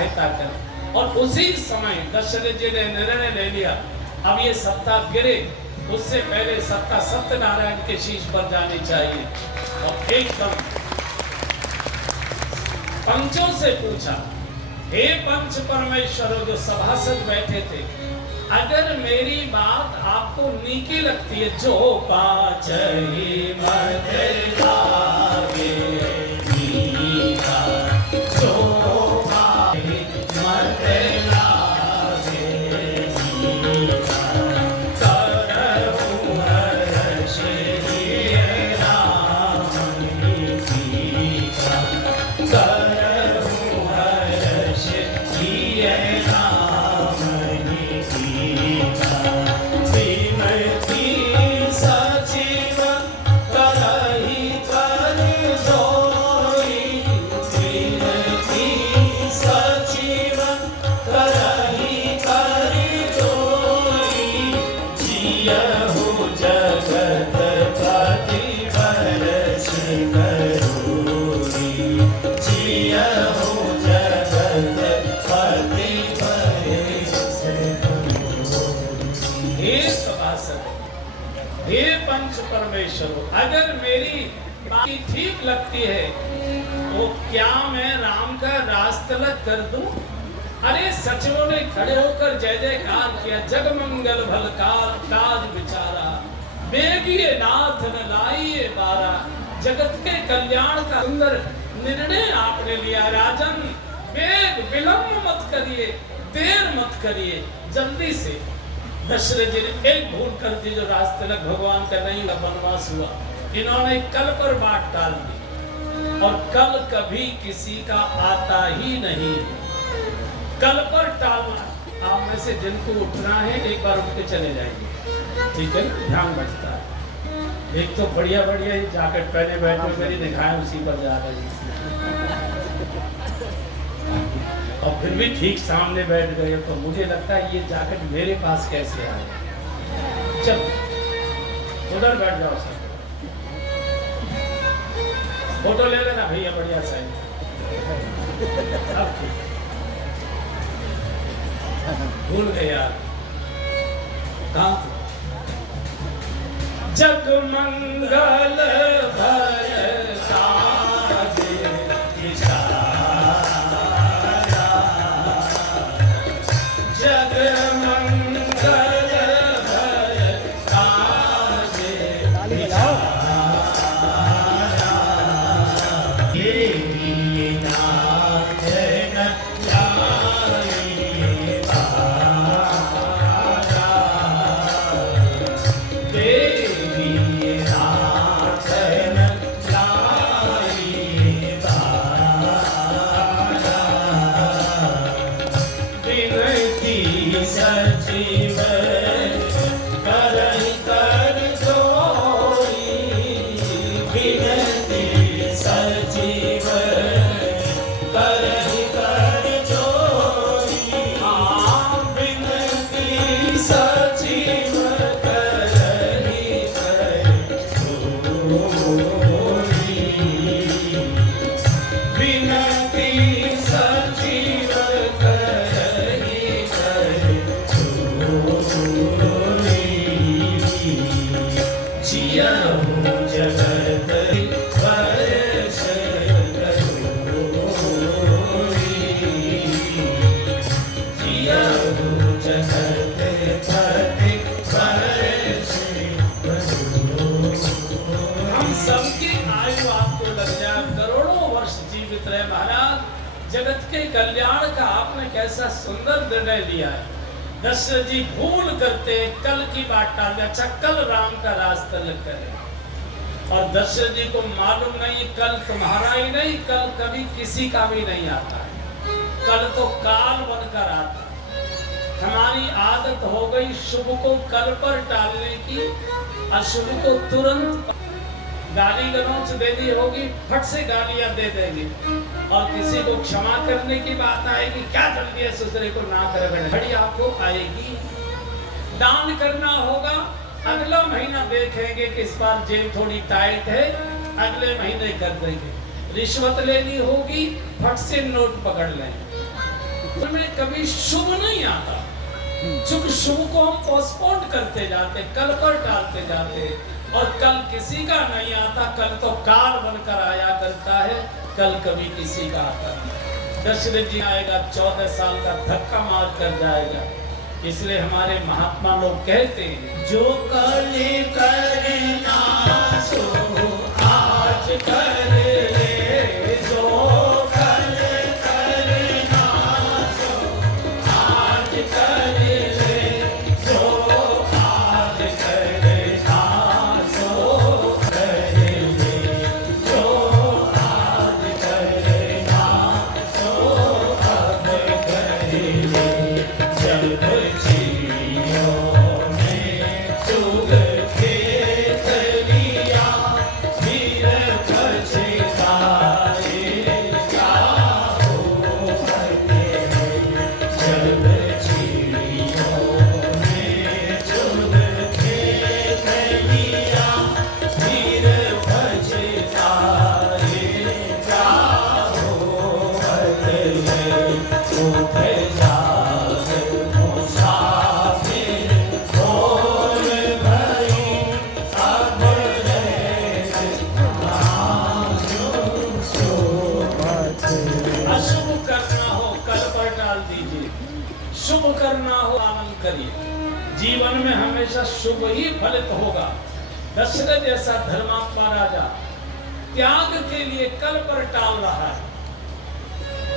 सहायता करें। और उसी समय दशरथ जी ने निर्णय ले लिया, अब ये सत्ता गिरे उससे पहले सत्ता सत्यनारायण के शीश पर जानी चाहिए। और एकदम पंचों से पूछा, हे पंच परमेश्वरों, जो सभासद बैठे थे, अगर मेरी बात आपको नीकी लगती है, जो पाचही मत लागे नीका, जो पाचही मत लागे नीका, करहु हर्ष हिय राम नीका, करहु हर्ष हिय राम नीका, श्रीमती सचिव करहि कर जोई, श्रीमती सचिव करहि कर जोई, जियहु जगत पति बरस करोई, जियहु जगत पति बरस करोई। हे सभासद, हे पंच परमेश्वर, अगर मेरी बात ठीक लगती है तो क्या मैं राम का राजतिलक कर दूं? अरे सचिवों ने खड़े होकर जय जयकार किया, जग मंगल भल काज विचारा, बेगिए नाथ न लाइए बारा, जगत के कल्याण का सुंदर निर्णय आपने लिया। राजन, वेग विलंब मत करिए, देर मत करिए, जल्दी से। दशरथ जी ने एक भूल कर दी, जो राजतिलक भगवान का नहीं हुआ, वनवास हुआ। इन्होंने कल पर बात टाल दी, और कल कभी किसी का आता ही नहीं। कल पर टालना, आप में से जिनको उठना है एक बार उठ के चले जाएंगे, ठीक है, ध्यान बचता है। एक तो बढ़िया बढ़िया ही जैकेट पहने बैठे, मेरी दिखाए उसी पर जा रही, और फिर भी ठीक सामने बैठ गए, तो मुझे लगता है ये जैकेट मेरे पास कैसे आया। चल उधर बैठ जाओ सर, फोटो ले लेना भैया, बढ़िया सा। अब ठीक, भूल गए यार, कहाँ जग मंगल भय साज विचारा, जग मंगल भय साज विचारा, देवी नाथ न लाइए बारा, देवी नाथ न लाइए बारा, विनती सचिव करहि कर जोई, विनती सचिव करहि कर जोई, विनती सचिव करहि कर जोई, विनती सचिव करहि कर जोई, जियहु जगत बरस करोई, जियहु जगत पति बरस करोई। हम सबकी आयु आपको लग जाए, करोड़ों वर्ष जीवित रहे महाराज। जगत के कल्याण का आपने कैसा सुंदर निर्णय लिया है। दशरथ जी भूल करते कल की बात टाल दिया, अच्छा कल राम का राजतिलक करें, और दशरथ जी को मालूम नहीं कल तुम्हारा ही नहीं, कल कभी किसी का भी नहीं आता है, कल तो काल बनकर आता है। हमारी आदत हो गई शुभ को कल पर टालने की, अशुभ को तुरंत गाली गलौच देनी होगी, फट से गालियां दे देंगे, और किसी को क्षमा करने की बात आएगी, क्या जल्दी है दूसरे को ना करे, घड़ी आपको आएगी। दान करना होगा, अगला महीना देखेंगे कि इस बार जेब थोड़ी टाइट है, अगले महीने कर देंगे। रिश्वत लेनी होगी, फट से नोट पकड़ लेंगे। कभी शुभ नहीं आता, चूंकि शुभ को हम पोस्टपोन करते जाते, कल पर टालते जाते, और कल किसी का नहीं आता। कल तो काल बनकर आया करता है, कल कभी किसी का आता नहीं। दशरथ जी आएगा, 14 साल का धक्का मार कर जाएगा। इसलिए हमारे महात्मा लोग कहते हैं, जो कल करना सो आज कर ले, जो कल करना सो आज कर ले, जो आज करना सो कर ले, जो आज करना सो अब कर ले। जब शुभ करना हो आनंद करिए। जीवन में हमेशा शुभ ही फलित होगा। दशरथ जैसा धर्मात्मा राजा त्याग के लिए कल पर टाल रहा है,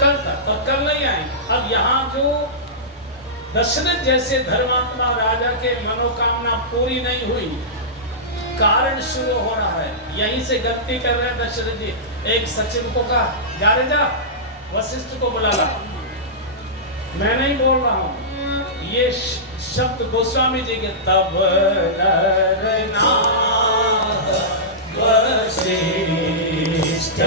कल तक, और कल नहीं आए। अब यहाँ जो दशरथ जैसे धर्मात्मा राजा के मनोकामना पूरी नहीं हुई, कारण शुरू हो रहा है। यहीं से गलती कर रहे हैं दशरथ जी। एक सचिव को कहा, जा रे जा, वशिष्ठ को बुला ला। मैं नहीं बोल रहा हूं, ये शब्द गोस्वामी जी के, तब नरनाथ वशिष्ठ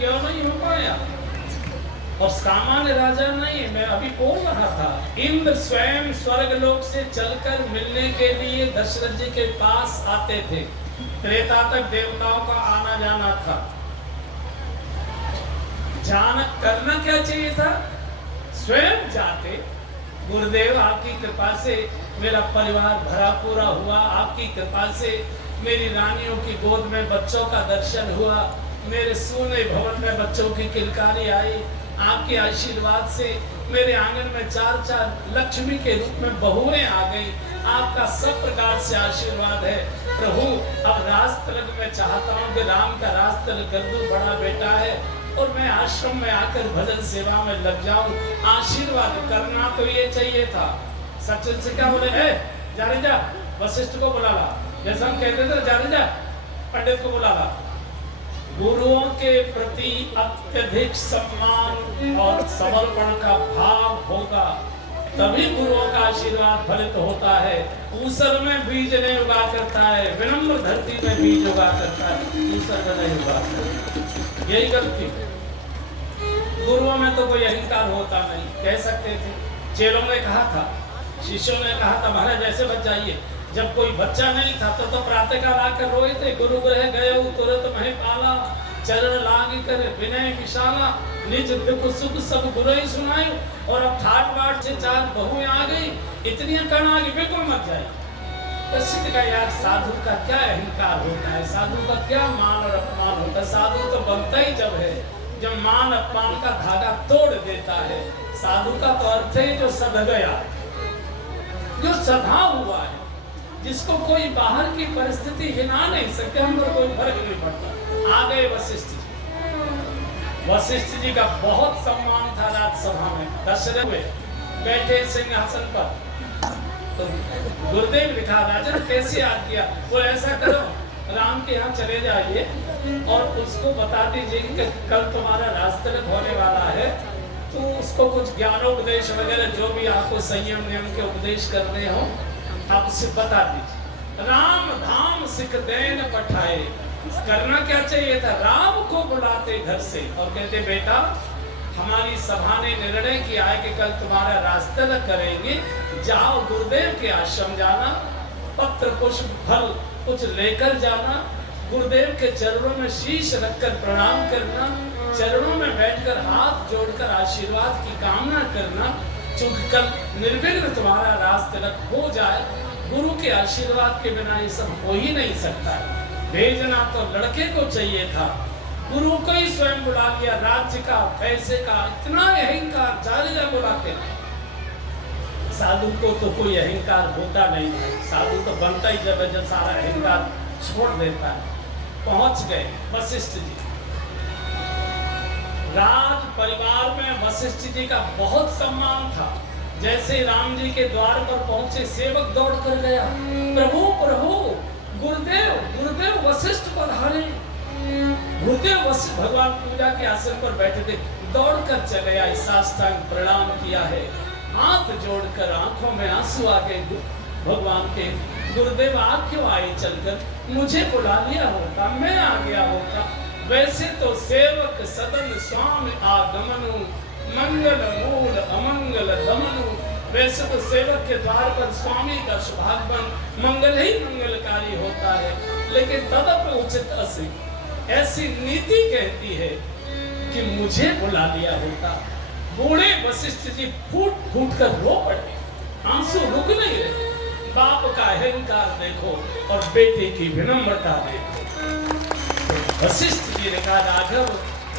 क्यों नहीं हो पाया? और सामान्य राजा नहीं, मैं अभी बोल रहा था, इंद्र स्वयं स्वर्ग लोक से चलकर मिलने के लिए दशरथ जी के पास आते थे। त्रेता तक देवताओं का आना जाना था। जाना करना क्या चाहिए था? स्वयं जाते, गुरुदेव आपकी कृपा से मेरा परिवार भरा पूरा हुआ, आपकी कृपा से मेरी रानियों की गोद में बच्चों का दर्शन हुआ, मेरे सोने भवन में बच्चों की किलकारी आई, आपके आशीर्वाद से मेरे आंगन में 4-4 लक्ष्मी के रूप में बहुएं आ गई। आपका सब प्रकार से आशीर्वाद है प्रभु। अब राज तिलक में चाहता हूँ कि राम का राज तिलक गद्दू बड़ा बेटा है और मैं आश्रम में आकर भजन सेवा में लग जाऊं। आशीर्वाद करना तो ये चाहिए था। सचिन से क्या बोले, जा रे जा, वशिष्ठ को बुला ला। जैसा हम कहते थे, जा रे जा, पंडित को बुला ला। गुरुओं के प्रति अत्यधिक सम्मान और समर्पण का भाव होगा, तभी गुरुओं का आशीर्वाद फलित होता है। ऊसर में बीज नहीं उगा करता है, विनम्र धरती में बीज उगा करता है, ऊसर में नहीं उगा करता। यही गलती। गुरुओं में तो कोई अहंकार होता नहीं। कह सकते थे, चेलों ने कहा था, शिष्यों ने कहा था, महाराज ऐसे बच जाइए। जब कोई बच्चा नहीं था तो प्रातःकाल आकर रोए थे, गुरु ग्रह गए तुरंत महे पाला, चरण लाग कर विनय विशाला, निज दुख सुख सब गुरु ही सुनायो। और अब ठाट बाट से 4 बहुएं आ गई, इतनी कण आ गई, बिल्कुल मत जाए। प्रसिद्ध का यार, साधु का क्या अहंकार होता है, साधु का क्या मान और अपमान होता है। साधु तो बनता ही जब है जब मान अपमान का धागा तोड़ देता है। साधु का तो अर्थ है जो सध गया, जो सधा हुआ है, जिसको कोई बाहर की परिस्थिति हिला नहीं सकते, हम पर कोई फर्क नहीं पड़ता। आ गए वशिष्ठ जी। वशिष्ठ जी का बहुत सम्मान था राज्यसभा में। दशरथ हुए बैठे सिंहासन पर, तो गुरुदेव लिखा राजन कैसे याद किया? वो ऐसा करो, राम के यहाँ चले जाइए और उसको बता दीजिए कि कल तुम्हारा राजतिलक होने वाला है, तो उसको कुछ ज्ञानोपदेश वगैरह जो भी आपको संयम नियम के उपदेश करने हो आप उससे बता दीजिए। राम धाम सिख देन पठाए, करना क्या चाहिए था? राम को बुलाते घर से और कहते बेटा हमारी सभा ने निर्णय किया है कि कल तुम्हारा राजतिलक करेंगे, जाओ गुरुदेव के आश्रम जाना, पत्र पुष्प फल कुछ लेकर जाना, गुरुदेव के चरणों में शीश रखकर प्रणाम करना, चरणों में बैठकर हाथ जोड़कर आशीर्वाद की कामना करना, चूंकि कल निर्विघ्न तुम्हारा राजतिलक हो जाए। गुरु के आशीर्वाद के बिना ये सब हो ही नहीं सकता है। भेजना तो लड़के को चाहिए था, गुरु को ही स्वयं बुला लिया। राज्य का, पैसे का इतना अहंकार जालिया बुला के। साधु को तो कोई अहंकार होता नहीं है, साधु तो बनता ही जब सारा अहंकार छोड़ देता है। पहुंच गए वशिष्ठ जी। राज परिवार में वशिष्ठ जी का बहुत सम्मान था। जैसे राम जी के द्वार पर पहुंचे, सेवक दौड़ कर गया, प्रभु प्रभु गुरुदेव गुरुदेव वशिष्ठ पधारे। गुरुदेव वशिष्ठ भगवान पूजा के आसन पर बैठे थे, दौड़कर चले आए, साष्टांग प्रणाम किया है, हाथ जोड़कर आंखों में आंसू आ गए भगवान के। गुरुदेव आप क्यों आए चलकर? मुझे बुला लिया होता, मैं आ गया होता। वैसे तो सेवक सदन स्वामी आगमनु, मंगल मूल अमंगल दमनु। वैसे तो सेवक के द्वार पर स्वामी का शुभागमन मंगल ही मंगलकारी होता है, लेकिन तदप उचित असि ऐसी नीति कहती है कि मुझे बुला लिया होता। बूढ़े वशिष्ठ जी फूट फूट कर रो पड़े, आंसू रुक नहीं रहे। बाप का अहंकार देखो और बेटे की विनम्रता देखो। वशिष्ठ जी ने कहा राघव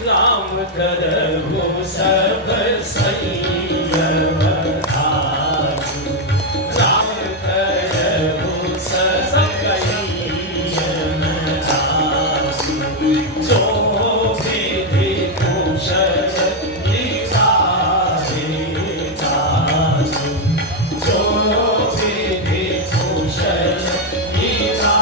राम करहु सब संयम धारु, राम करहु सब संयम धारु, जो विधि कुशल निभावे धारु, जो विधि कुशल निभावे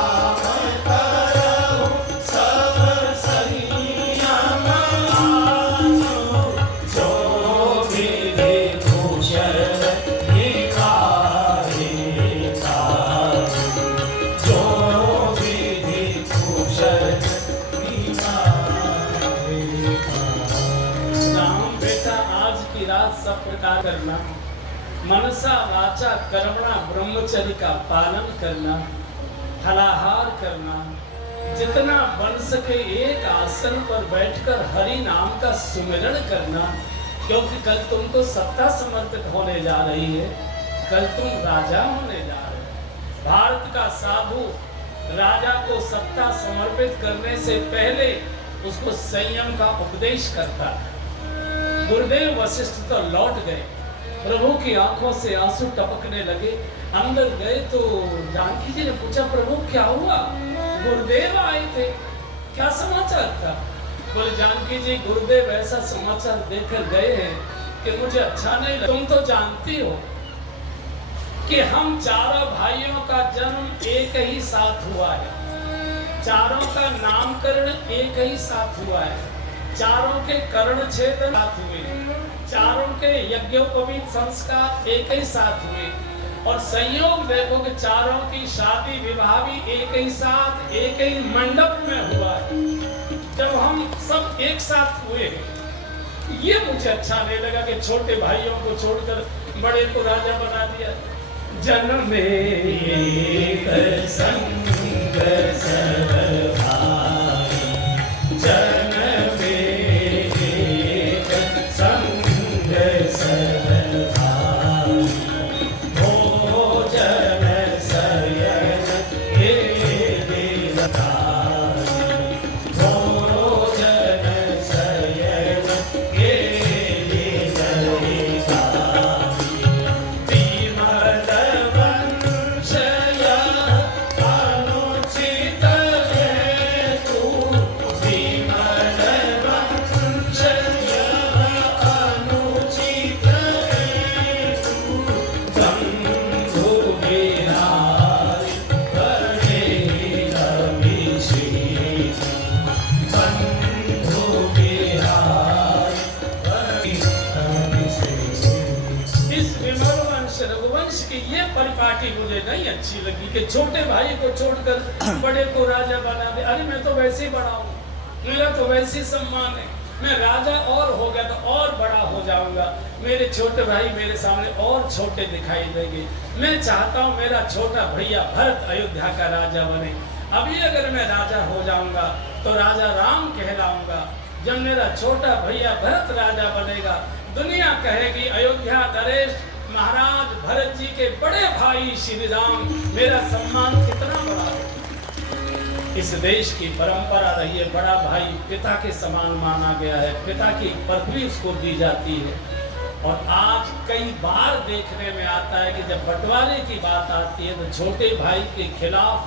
धारु। सब प्रकार करना, मनसा वाचा कर्मणा ब्रह्मचर्य का पालन करना, फलाहार करना, जितना बन सके एक आसन पर बैठकर हरि नाम का सुमिरन करना, क्योंकि कल तुमको सत्ता समर्पित होने जा रही है, कल तुम राजा होने जा रहे हो। भारत का साधु राजा को सत्ता समर्पित करने से पहले उसको संयम का उपदेश करता है। गुरुदेव वशिष्ठ तो लौट गए, प्रभु की आंखों से आंसू टपकने लगे। अंदर गए तो जानकी जी ने पूछा प्रभु क्या हुआ? गुरुदेव आए थे, क्या समाचार था? बोले जानकी जी गुरुदेव ऐसा समाचार देकर गए हैं कि मुझे अच्छा नहीं लगा। तुम तो जानती हो कि हम चारों भाइयों का जन्म एक ही साथ हुआ है, चारों का नामकरण एक ही साथ हुआ है, चारों के कर्ण छेदन साथ हुए, चारों के यज्ञोपवीत संस्कार एक ही साथ हुए, और संयोग देखो कि चारों की शादी विवाह भी एक ही साथ एक ही मंडप में हुआ है। जब हम सब एक साथ हुए हैं, ये मुझे अच्छा नहीं लगा कि छोटे भाइयों को छोड़कर बड़े को राजा बना दिया। जन्म एक संग सब भाई, जन्म एक संग सब भाई, भोजन शयन के लगाई, भोजन शयन के लगाई। रघुवंश की ये परिपाटी मुझे नहीं अच्छी लगी कि छोटे भाई को छोड़कर बड़े को राजा बना दे। अरे मैं तो वैसे ही बड़ा हूँ, मेरा तो वैसे ही सम्मान है, मैं राजा और हो गया तो और बड़ा हो जाऊंगा, मेरे छोटे भाई मेरे सामने और छोटे दिखाई देंगे। मैं चाहता हूँ मेरा छोटा भैया भरत अयोध्या का राजा बने। अभी अगर मैं राजा हो जाऊंगा तो राजा राम कहलाऊंगा। जब मेरा छोटा भैया भरत राजा बनेगा, दुनिया कहेगी अयोध्या नरेश महाराज भरत जी के बड़े भाई श्री राम, मेरा सम्मान कितना बड़ा है। इस देश की परंपरा रही है, बड़ा भाई पिता के समान माना गया है, पिता की पदवी उसको दी जाती है। और आज कई बार देखने में आता है कि जब बंटवारे की बात आती है तो छोटे भाई के खिलाफ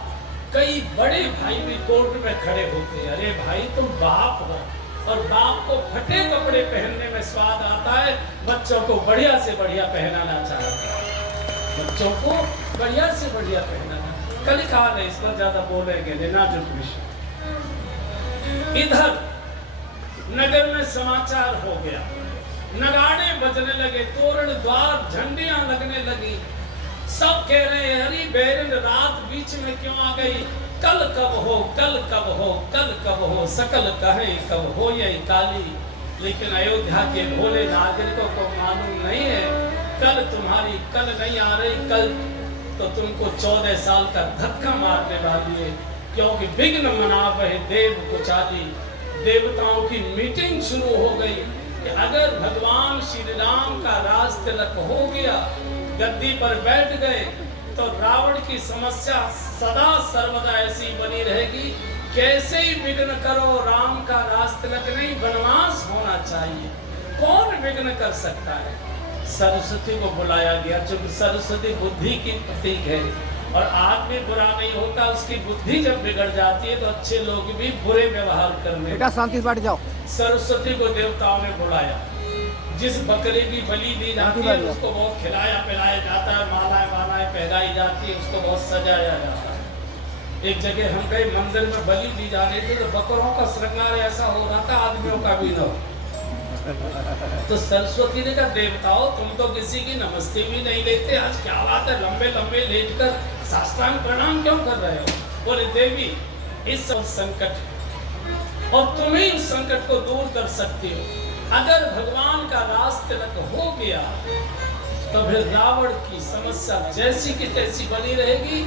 कई बड़े भाई भी कोर्ट में खड़े होते हैं। अरे भाई तुम बाप हो, और बाप को फटे कपड़े पहनने में स्वाद आता है, बच्चों को बढ़िया से बढ़िया पहनाना चाहते हैं, बच्चों को बढ़िया से बढ़िया पहनाना। कल कहा है, इस पर ज्यादा बोलेंगे नाजुक विषय। इधर नगर में समाचार हो गया, नगाड़े बजने लगे, तोरण द्वार झंडियां लगने लगी, सब कह रहे हैं अरे बैरन रात बीच में क्यों आ गई, कल कब हो, कल कब हो, कल कब हो, सकल कहें कब हो यही काली। लेकिन अयोध्या के भोले नागरिकों को मालूम नहीं है कल तुम्हारी कल नहीं आ रही, कल तो तुमको 14 साल का धक्का मारने वाली है, क्योंकि विघ्न मनावै देव कुचाली। देवताओं की मीटिंग शुरू हो गई कि अगर भगवान श्री राम का राज तिलक हो गया, गद्दी पर बैठ गए, तो रावण की समस्या सदा सर्वदा ऐसी बनी रहेगी, कैसे ही विघ्न करो राम का राज तिलक नहीं, वनवास होना चाहिए। कौन विघ्न कर सकता है? सरस्वती को बुलाया गया, क्योंकि सरस्वती बुद्धि की प्रतीक है, और आदमी बुरा नहीं होता, उसकी बुद्धि जब बिगड़ जाती है तो अच्छे लोग भी बुरे व्यवहार करने। बेटा शांति से बैठ जाओ। सरस्वती को देवताओं ने बुलाया, जिस बकरे की बलि दी जाती है उसको बहुत खिलाया पिलाया जाता है, मालाएं वालाएं पहनाई जाती है, उसको बहुत सजाया जाता है। एक जगह हम कहीं मंदिर में बलि दी जा रही थी तो बकरों का श्रृंगार ऐसा हो रहा था आदमियों का भी न हो। तो सरस्वती ने कहा देवताओं तुम तो किसी की नमस्ते भी नहीं लेते, आज क्या बात है, लंबे लंबे लेटकर साष्टांग प्रणाम क्यों कर रहे हो? बोले देवी इस संकट और तुम ही उस संकट को दूर कर सकती हो। अगर भगवान का राज तिलक हो गया तो फिर रावण की समस्या जैसी की तैसी बनी रहेगी,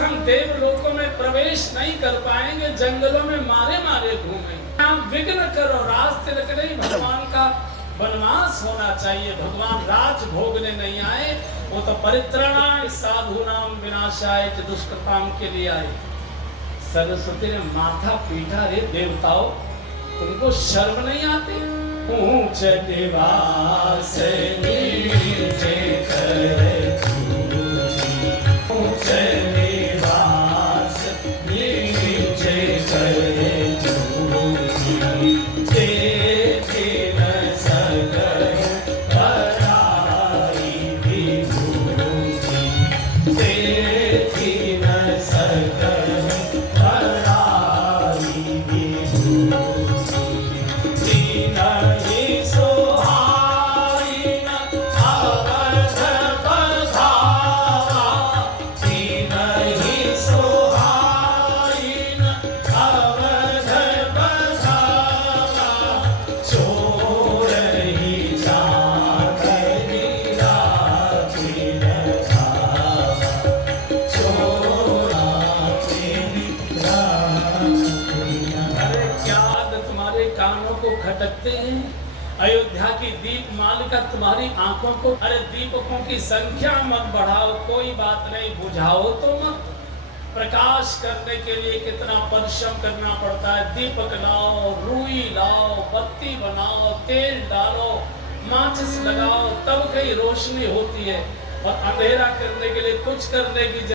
हम देवलोकों में प्रवेश नहीं कर पाएंगे, जंगलों में मारे मारे घूमेंगे। हम विघ्न करो, राज तिलक नहीं, भगवान का वनवास होना चाहिए, भगवान राज भोगने नहीं आए, वो तो परित्राणाय साधूनाम विनाशाय दुष्कृताम के लिए आए। सरस्वती ने माथा पीटा, रे देवताओं तुमको शर्म नहीं आती? ऊंच निवास नीचे करे चूड़ी, ऊंच निवास नीचे करे चूड़ी, देखे न सकल पराई विभूति, देखे न सकल पराई विभूति। खटकते हैं, अयोध्या की दीप मालिका तुम्हारी आंखों को, अरे दीपकों की संख्या मत बढ़ाओ, कोई बात नहीं, बुझाओ तो मत। प्रकाश करने के लिए कितना परिश्रम करना पड़ता है, दीपक लाओ, रुई लाओ, बत्ती बनाओ, तेल डालो, माचिस लगाओ, तब कहीं रोशनी होती है। और अंधेरा करने के लिए कुछ करने की